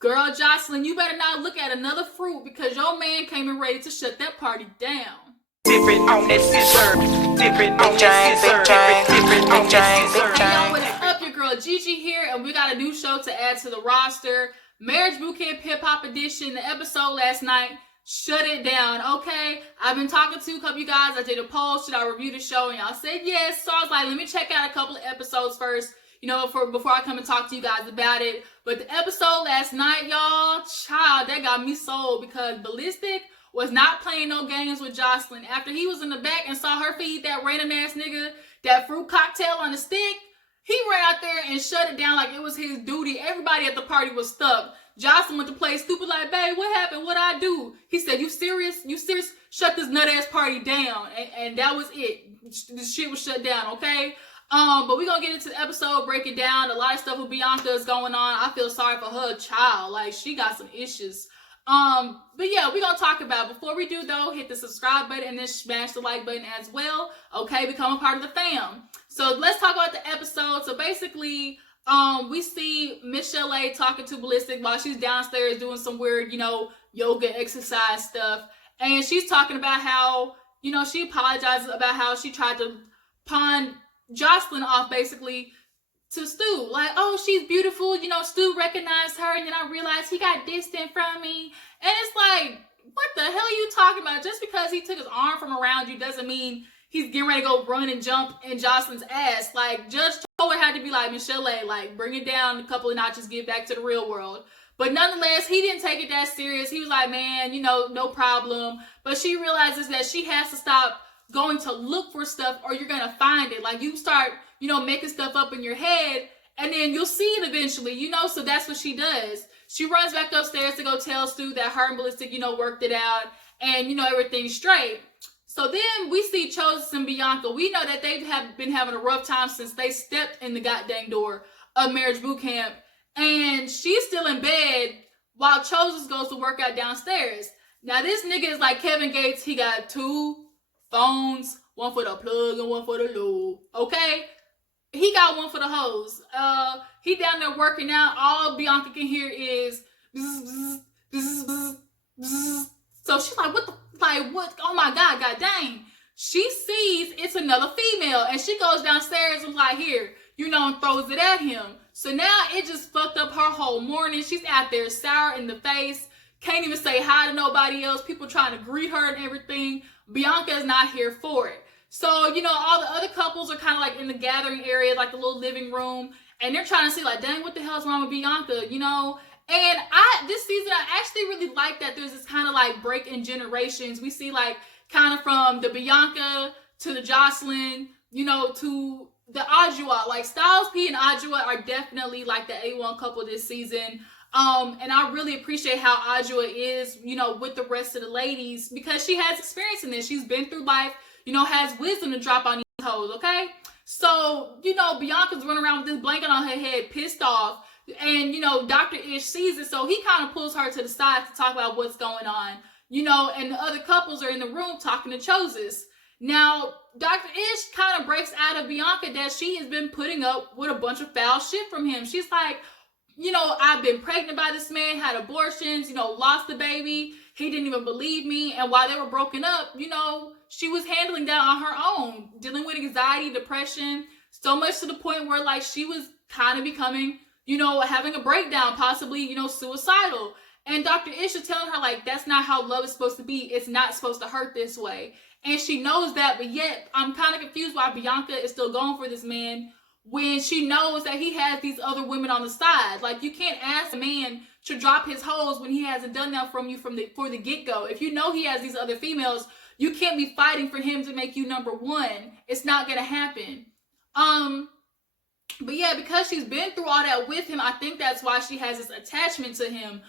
Girl, Joseline, you better not look at another fruit because your man came in ready to shut that party down. Different on that scissor, different on that scissor, different on that scissor. Hey yo, what is up? Your girl Gigi here, and we got a new show to add to the roster. Marriage Bootcamp Hip Hop Edition. The episode last night, shut it down, okay? I've been talking to a couple of you guys. I did a poll, should I review the show? And y'all said yes. So I was like, let me check out a couple of episodes first, before I come and talk to you guys about it. But the episode last night, y'all, child, that got me sold because Ballistic was not playing no games with Joseline. After he was in the back and saw her feed that random ass nigga that fruit cocktail on the stick, he ran out there and shut it down like it was his duty. Everybody at the party was stuck. Joseline went to play stupid like, babe, what happened? What'd I do? He said, you serious? You serious? Shut this nut ass party down. And that was it. The shit was shut down, okay? But we're gonna get into the episode, break it down. A lot of stuff with Bianca is going on. I feel sorry for her child. Like, she got some issues. But yeah, we're gonna talk about it. Before we do though, hit the subscribe button and then smash the like button as well. Okay, become a part of the fam. So let's talk about the episode. So basically, we see Miss Chalet talking to Ballistic while she's downstairs doing some weird, yoga exercise stuff. And she's talking about how, she apologizes about how she tried to pawn Joseline off basically to Stu. Like, oh, she's beautiful. Stu recognized her and then I realized he got distant from me. And it's like, what the hell are you talking about? Just because he took his arm from around you doesn't mean he's getting ready to go run and jump in Joseline's ass. Like, Judge Toller had to be like, Michelle, like, bring it down a couple of notches, get back to the real world. But nonetheless, he didn't take it that serious. He was like, man, no problem. But she realizes that she has to stop going to look for stuff or you're going to find it. Like, you start, making stuff up in your head and then you'll see it eventually, so that's what she does. She runs back upstairs to go tell Stu that her and Ballistic, worked it out and, everything's straight. So then we see Chozus and Bianca. We know that they've been having a rough time since they stepped in the goddamn door of Marriage Bootcamp. And she's still in bed while Chozus goes to work out downstairs. Now this nigga is like Kevin Gates. He got two phones, one for the plug and one for the lube. Okay? He got one for the hose. He down there working out. All Bianca can hear is bzz, bzz, bzz, bzz, bzz. So she's like, what? Oh my God, god dang. She sees it's another female and she goes downstairs and like, here, and throws it at him. So now it just fucked up her whole morning. She's out there sour in the face. Can't even say hi to nobody else. People trying to greet her and everything. Bianca is not here for it. So, all the other couples are kind of like in the gathering area, like the little living room. And they're trying to see like, dang, what the hell's wrong with Bianca, And this season, I actually really like that there's this kind of like break in generations. We see like kind of from the Bianca to the Joseline, to the Adjoa. Like Styles P and Adjoa are definitely like the A1 couple this season. And I really appreciate how Adjoa is, with the rest of the ladies because she has experience in this. She's been through life, has wisdom to drop on these hoes, okay? So, Bianca's running around with this blanket on her head, pissed off. And, Dr. Ish sees it, so he kind of pulls her to the side to talk about what's going on. And the other couples are in the room talking to Chozus. Now, Dr. Ish kind of breaks out of Bianca that she has been putting up with a bunch of foul shit from him. She's like, I've been pregnant by this man, had abortions, lost the baby. He didn't even believe me. And while they were broken up, she was handling that on her own, dealing with anxiety, depression, so much to the point where like she was kind of becoming, having a breakdown, possibly, suicidal. And Dr. Ish is telling her like, that's not how love is supposed to be. It's not supposed to hurt this way. And she knows that, but yet I'm kind of confused why Bianca is still going for this man when she knows that he has these other women on the side. Like, you can't ask a man to drop his hoes when he hasn't done that from you for the get-go. If you know he has these other females, you can't be fighting for him to make you number one. It's not gonna happen. But yeah, because she's been through all that with him, I think that's why she has this attachment to him.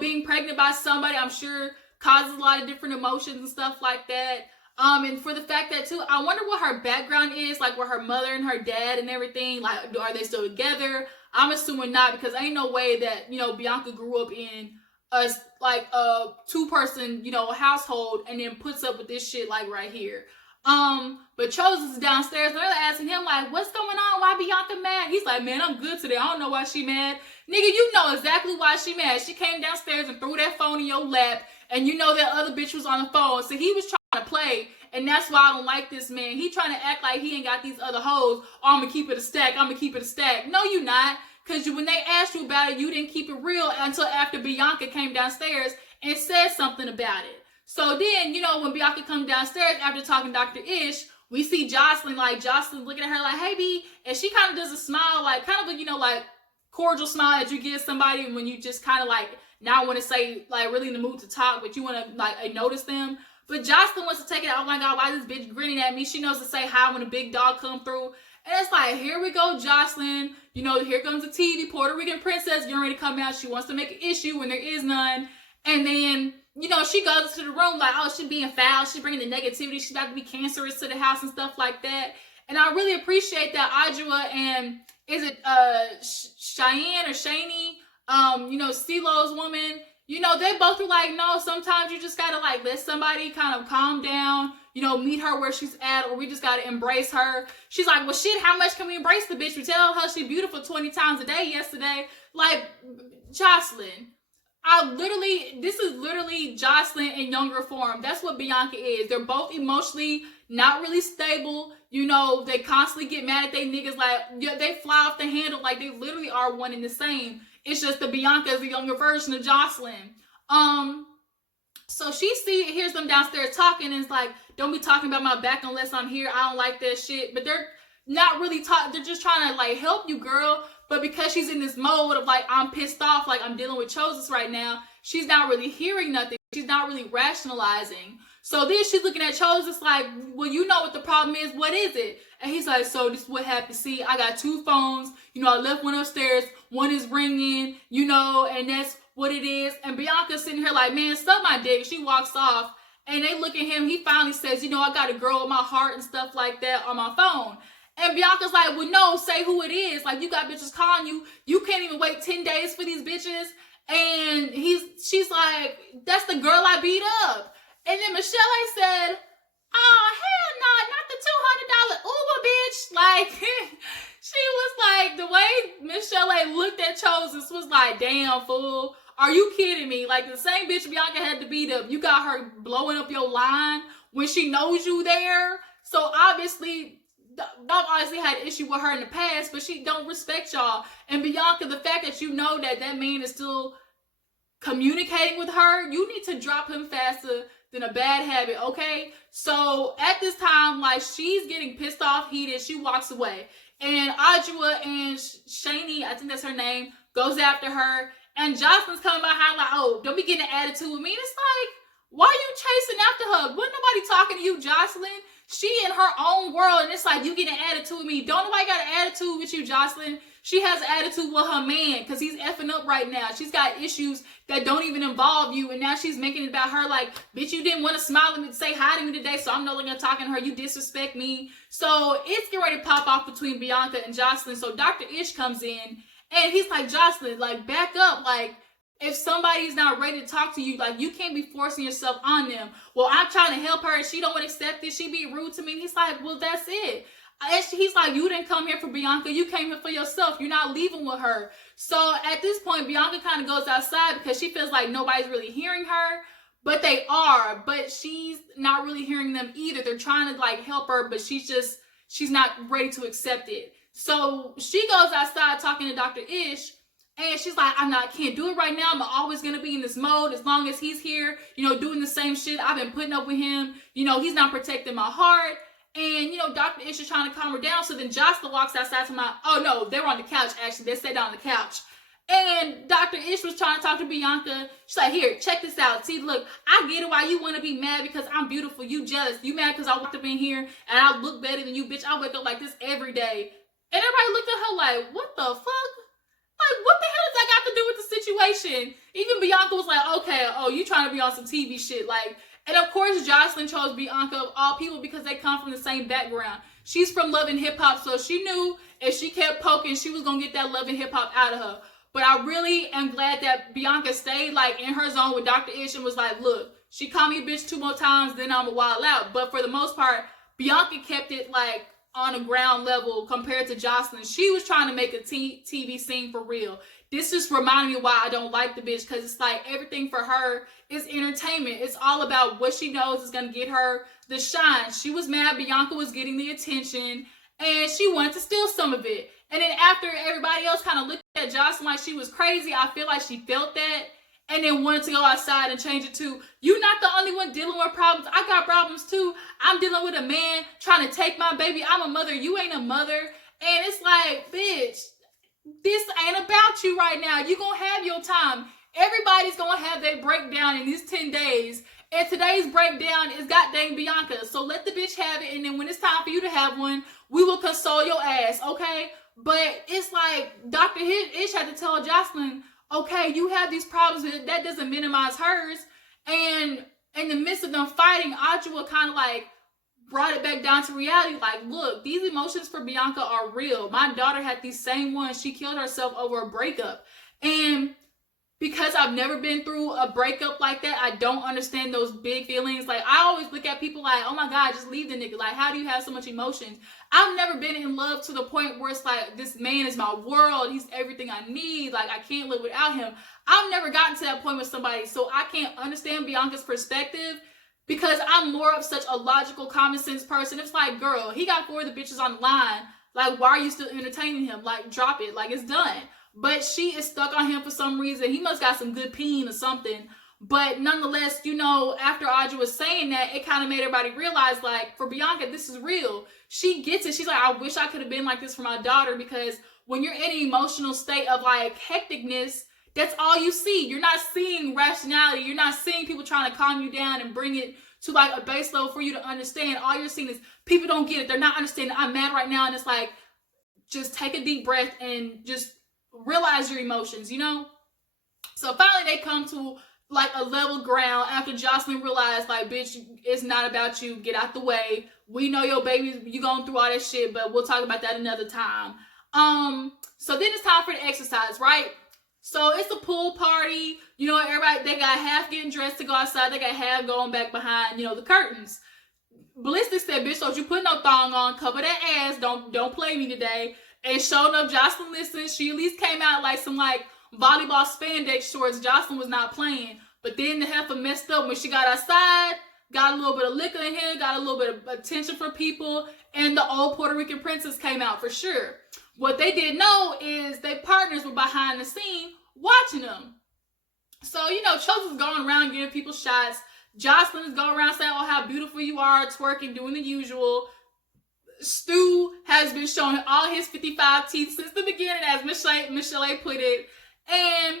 Being pregnant by somebody, I'm sure causes a lot of different emotions and stuff like that. And for the fact that too, I wonder what her background is, like with her mother and her dad and everything. Like, are they still together? I'm assuming not, because ain't no way that, Bianca grew up in a two-person, household and then puts up with this shit like right here. But Chozus is downstairs and they're asking him like, what's going on? Why Bianca mad? He's like, man, I'm good today. I don't know why she mad. Nigga, you know exactly why she mad. She came downstairs and threw that phone in your lap, and you know that other bitch was on the phone. So he was trying to play, and that's why I don't like this man. He trying to act like he ain't got these other hoes. Oh, I'm gonna keep it a stack. I'm gonna keep it a stack. No, you not. Because when they asked you about it, you didn't keep it real until after Bianca came downstairs and said something about it. So then, you know, when Bianca comes downstairs after talking to Dr. Ish, we see Joseline looking at her like, hey, B. And she kind of does a smile, like, kind of a, you know, like, cordial smile that you give somebody when you just kind of, like, not want to say, like, really in the mood to talk, but you want to, like, notice them. But Joseline wants to take it out. Oh, my God, why is this bitch grinning at me? She knows to say hi when a big dog come through. And it's like, here we go, Joseline. You know, here comes the TV, Puerto Rican princess getting ready to come out. She wants to make an issue when there is none. And then, you know, she goes to the room like, oh, she's being foul. She's bringing the negativity. She's about to be cancerous to the house and stuff like that. And I really appreciate that Adjua and, is it Cheyenne or Shani, you know, CeeLo's woman, you know, they both are like, no, sometimes you just got to, like, let somebody kind of calm down, you know, meet her where she's at, or we just got to embrace her. She's like, well, shit, how much can we embrace the bitch? We tell her she's beautiful 20 times a day yesterday. Like, Joseline. This is literally Joseline in younger form. That's what Bianca is. They're both emotionally not really stable. You know, they constantly get mad at they niggas. Like, yeah, they fly off the handle. Like, they literally are one and the same. It's just the Bianca is a younger version of Joseline. So she hears them downstairs talking and is like, don't be talking about my back unless I'm here. I don't like that shit. But they're not really they're just trying to, like, help you, girl. But because she's in this mode of, like, I'm pissed off, like, I'm dealing with Chozus right now, she's not really hearing nothing. She's not really rationalizing. So then she's looking at Chozus like, well, you know what the problem is. What is it? And he's like, so this is what happened. See, I got 2 phones. You know, I left one upstairs. One is ringing, you know, and that's what it is. And Bianca's sitting here like, man, suck my dick. She walks off. And they look at him. He finally says, you know, I got a girl with my heart and stuff like that on my phone. And Bianca's like, well, no, say who it is. Like, you got bitches calling you. You can't even wait 10 days for these bitches. And she's like, that's the girl I beat up. And then Michelle said, oh, hell no, not the $200 Uber, bitch. Like, she was like, the way Michelle looked at Chozus was like, damn, fool. Are you kidding me? Like, the same bitch Bianca had to beat up. You got her blowing up your line when she knows you there. So, obviously, I've obviously had an issue with her in the past, but she don't respect y'all. And Bianca, the fact that you know that man is still communicating with her, you need to drop him faster than a bad habit, okay? So at this time, like, she's getting pissed off, heated. She walks away. And Adjua and Shani, I think that's her name, goes after her. And Joseline's coming behind like, oh, don't be getting an attitude with me. And it's like, why are you chasing after her? Wasn't nobody talking to you, Joseline? She in her own world, and it's like, you get an attitude with me. Don't nobody got an attitude with you, Joseline. She has an attitude with her man, because he's effing up right now. She's got issues that don't even involve you, and now she's making it about her like, bitch, you didn't want to smile at me, say hi to me today, so I'm no longer talking to her. You disrespect me. So it's getting ready to pop off between Bianca and Joseline. So Dr. Ish comes in, and he's like, Joseline, like, back up, like, if somebody's not ready to talk to you, like, you can't be forcing yourself on them. Well, I'm trying to help her and she don't want to accept it. She be rude to me. And he's like, well, that's it. And he's like, you didn't come here for Bianca. You came here for yourself. You're not leaving with her. So at this point, Bianca kind of goes outside because she feels like nobody's really hearing her. But they are. But she's not really hearing them either. They're trying to, like, help her, but she's not ready to accept it. So she goes outside talking to Dr. Ish. And she's like, can't do it right now. I'm always going to be in this mode as long as he's here, you know, doing the same shit. I've been putting up with him. You know, he's not protecting my heart. And, you know, Dr. Ish is trying to calm her down. So then Joseline walks outside to oh, no, they were on the couch, actually. They sat down on the couch. And Dr. Ish was trying to talk to Bianca. She's like, here, check this out. See, look, I get it why you want to be mad because I'm beautiful. You jealous. You mad because I walked up in here and I look better than you, bitch. I wake up like this every day. And everybody looked at her like, what the fuck? Like, what the hell does that got to do with the situation? Even Bianca was like, okay, oh, you trying to be on some TV shit. Like, and of course, Joseline chose Bianca of all people because they come from the same background. She's from Love and Hip Hop, so she knew if she kept poking, she was going to get that Love and Hip Hop out of her. But I really am glad that Bianca stayed, like, in her zone with Dr. Ish and was like, look, she called me a bitch 2 more times, then I'm a wild out. But for the most part, Bianca kept it like on a ground level compared to Joseline. She was trying to make a TV scene for real. This just reminded me why I don't like the bitch, because it's like everything for her is entertainment. It's all about what she knows is going to get her the shine. She was mad Bianca was getting the attention, and she wanted to steal some of it. And then after everybody else kind of looked at Joseline like she was crazy, I feel like she felt that and then wanted to go outside and change it to, you're not the only one dealing with problems. I got problems too. I'm dealing with a man trying to take my baby. I'm a mother. You ain't a mother. And it's like, bitch, this ain't about you right now. You're going to have your time. Everybody's going to have their breakdown in these 10 days. And today's breakdown is goddamn Bianca. So let the bitch have it. And then when it's time for you to have one, we will console your ass, okay? But it's like Dr. Ish had to tell Joseline, okay, you have these problems, but that doesn't minimize hers. And in the midst of them fighting, Adjua kind of like brought it back down to reality. Like, look, these emotions for Bianca are real. My daughter had these same ones. She killed herself over a breakup. And because I've never been through a breakup like that, I don't understand those big feelings. Like, I always look at people like, oh my God, just leave the nigga. Like, how do you have so much emotions? I've never been in love to the point where it's like, this man is my world. He's everything I need. Like, I can't live without him. I've never gotten to that point with somebody. So I can't understand Bianca's perspective because I'm more of such a logical, common sense person. It's like, girl, he got 4 of the bitches on the line. Like, why are you still entertaining him? Like, drop it. Like, it's done. But she is stuck on him for some reason. He must got some good peen or something. But nonetheless, you know, after Audrey was saying that, it kind of made everybody realize, like, for Bianca, this is real. She gets it. She's like, I wish I could have been like this for my daughter, because when you're in an emotional state of, like, hecticness, that's all you see. You're not seeing rationality. You're not seeing people trying to calm you down and bring it to, like, a base level for you to understand. All you're seeing is people don't get it. They're not understanding. I'm mad right now. And it's like, just take a deep breath and just realize your emotions, you know? So finally they come to like a level ground after Joseline realized, like, bitch, it's not about you. Get out the way. We know your baby, you going through all that shit, but we'll talk about that another time. So then it's time for the exercise, right? So it's a pool party. You know, everybody, they got half getting dressed to go outside. They got half going back behind, you know, the curtains. Ballistic said, bitch, don't you put no thong on. Cover that ass. Don't play me today. And showing up, Joseline listened. She at least came out like some like volleyball spandex shorts. Joseline was not playing. But then the heifer messed up when she got outside, got a little bit of liquor in here, got a little bit of attention from people, and the old Puerto Rican princess came out for sure. What they didn't know is their partners were behind the scene watching them. So, you know, Chozus is going around giving people shots. Joseline is going around saying, oh, how beautiful you are, twerking, doing the usual. Stu has been showing all his 55 teeth since the beginning, as Michelle put it. And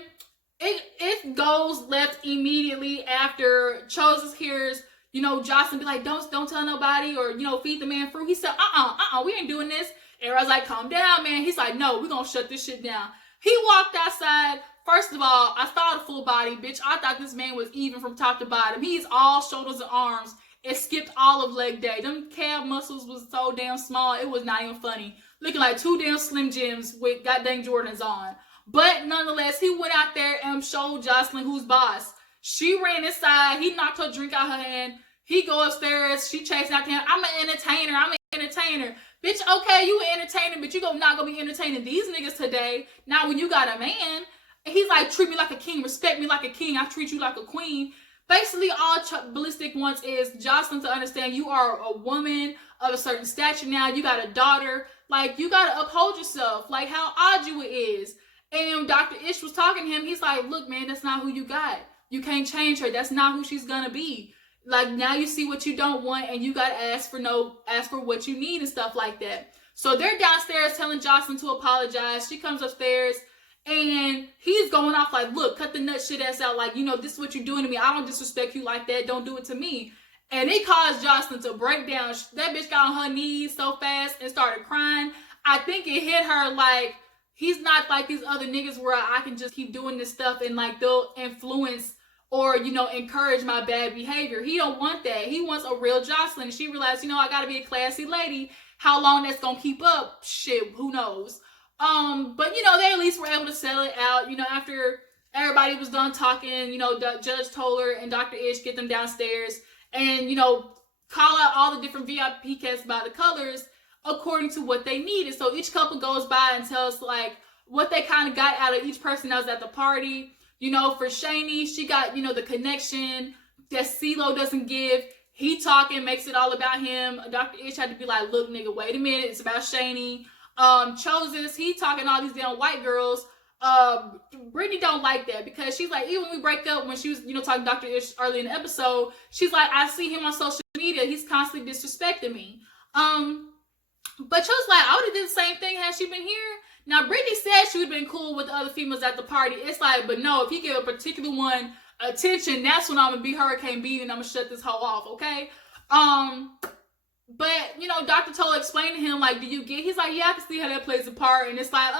it goes left immediately after Chozus hears, you know, Joseline be like, don't tell nobody, or, you know, feed the man fruit. He said, we ain't doing this. Everybody's like, calm down, man. He's like, no, we're gonna shut this shit down. He walked outside. First of all, I saw the full body, bitch. I thought this man was even from top to bottom. He's all shoulders and arms. It skipped all of leg day. Them calf muscles was so damn small, it was not even funny. Looking like 2 damn Slim Jims with goddamn Jordans on. But nonetheless, he went out there and showed Joseline who's boss. She ran inside. He knocked her drink out her hand. He go upstairs. She chasing after him. I'm an entertainer. Bitch, okay, you an entertainer, but you not gonna be entertaining these niggas today. Now when you got a man, he's like, treat me like a king, respect me like a king, I treat you like a queen. Basically, all Ballistic wants is Joseline to understand you are a woman of a certain stature now. You got a daughter. Like, you got to uphold yourself. Like how Adjua is. And Dr. Ish was talking to him. He's like, look, man, that's not who you got. You can't change her. That's not who she's going to be. Like, now you see what you don't want, and you got to ask for what you need and stuff like that. So they're downstairs telling Joseline to apologize. She comes upstairs. And he's going off like, look, cut the nut shit ass out. Like, you know, this is what you're doing to me. I don't disrespect you like that. Don't do it to me. And it caused Joseline to break down. That bitch got on her knees so fast and started crying. I think it hit her like, he's not like these other niggas where I can just keep doing this stuff and like they'll influence or, you know, encourage my bad behavior. He don't want that. He wants a real Joseline. And she realized, you know, I got to be a classy lady. How long that's going to keep up? Shit, who knows? But, you know, they at least were able to settle it out, you know, after everybody was done talking, you know, the judge told her and Dr. Ish get them downstairs and, you know, call out all the different VIP guests by the colors according to what they needed. So each couple goes by and tells like what they kind of got out of each person that was at the party. You know, for Shani, she got, you know, the connection that CeeLo doesn't give. He talking, makes it all about him. Dr. Ish had to be like, look, nigga, wait a minute. It's about Shani. Chozus, he talking all these damn white girls. Brittany don't like that because she's like, even when we break up, when she was, you know, talking to Dr. Ish early in the episode, she's like, I see him on social media. He's constantly disrespecting me. But Chozus like, I would have did the same thing had she been here. Now, Brittany said she would have been cool with the other females at the party. It's like, but no, if he give a particular one attention, that's when I'm going to be Hurricane B and I'm going to shut this hoe off, okay? But, you know, Dr. Tola explained to him, like, do you get? He's like, yeah, I can see how that plays a part. And it's like,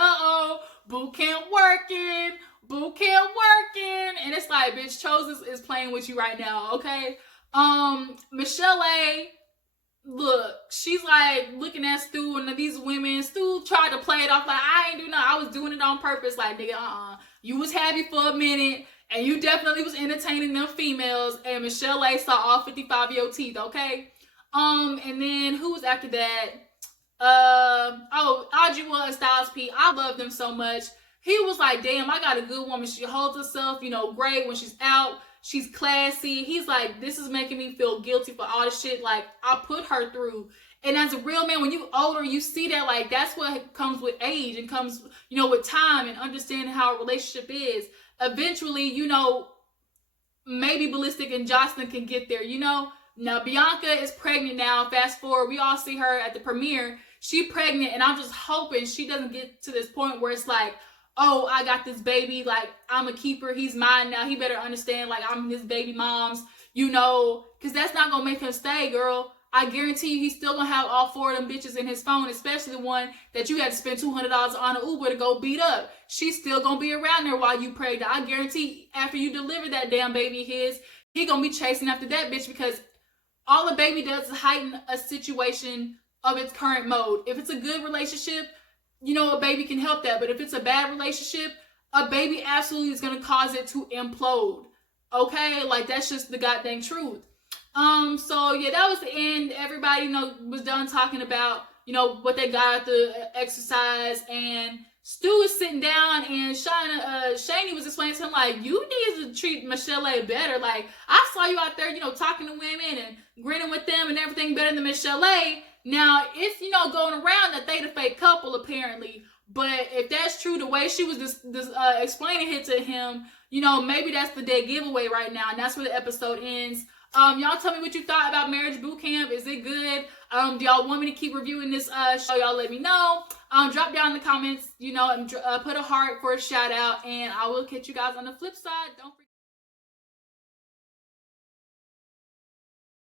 boot camp working. And it's like, bitch, Chozus is playing with you right now, okay? Michelle A., look, she's like looking at Stu and these women. Stu tried to play it off like, I ain't do nothing. I was doing it on purpose. Like, nigga, you was happy for a minute and you definitely was entertaining them females. And Michelle A saw all 55 of your teeth, okay? And then who was after that? Audrey and Styles P. I love them so much. He was like, damn, I got a good woman. She holds herself, you know, great when she's out. She's classy. He's like, this is making me feel guilty for all the shit like I put her through. And as a real man, when you older, you see that like that's what comes with age and comes, you know, with time and understanding how a relationship is. Eventually, you know, maybe Ballistic and Joseline can get there, you know. Now Bianca is pregnant now. Fast forward, we all see her at the premiere. She pregnant, and I'm just hoping she doesn't get to this point where it's like, oh, I got this baby, like, I'm a keeper, he's mine now, he better understand, like, I'm his baby mom's, you know, because that's not going to make him stay, girl. I guarantee you he's still going to have all 4 of them bitches in his phone, especially the one that you had to spend $200 on an Uber to go beat up. She's still going to be around there while you pregnant. I guarantee after you deliver that damn baby of his, he going to be chasing after that bitch because all a baby does is heighten a situation of its current mode. If it's a good relationship, you know, a baby can help that. But if it's a bad relationship, a baby absolutely is going to cause it to implode. Okay? Like, that's just the goddamn truth. So, yeah, that was the end. Everybody, you know, was done talking about, you know, what they got at the exercise. And Stu is sitting down and Shani was explaining to him, like, you need to treat Michelle A better. Like, I saw you out there, you know, talking to women and grinning with them and everything better than Michelle A. Now, it's, you know, going around that they the fake couple, apparently. But if that's true, the way she was just explaining it to him, you know, maybe that's the dead giveaway right now. And that's where the episode ends. Y'all tell me what you thought about Marriage Bootcamp. Is it good? Do y'all want me to keep reviewing this show? Y'all let me know. Drop down in the comments, you know, and put a heart for a shout out. And I will catch you guys on the flip side. Don't forget.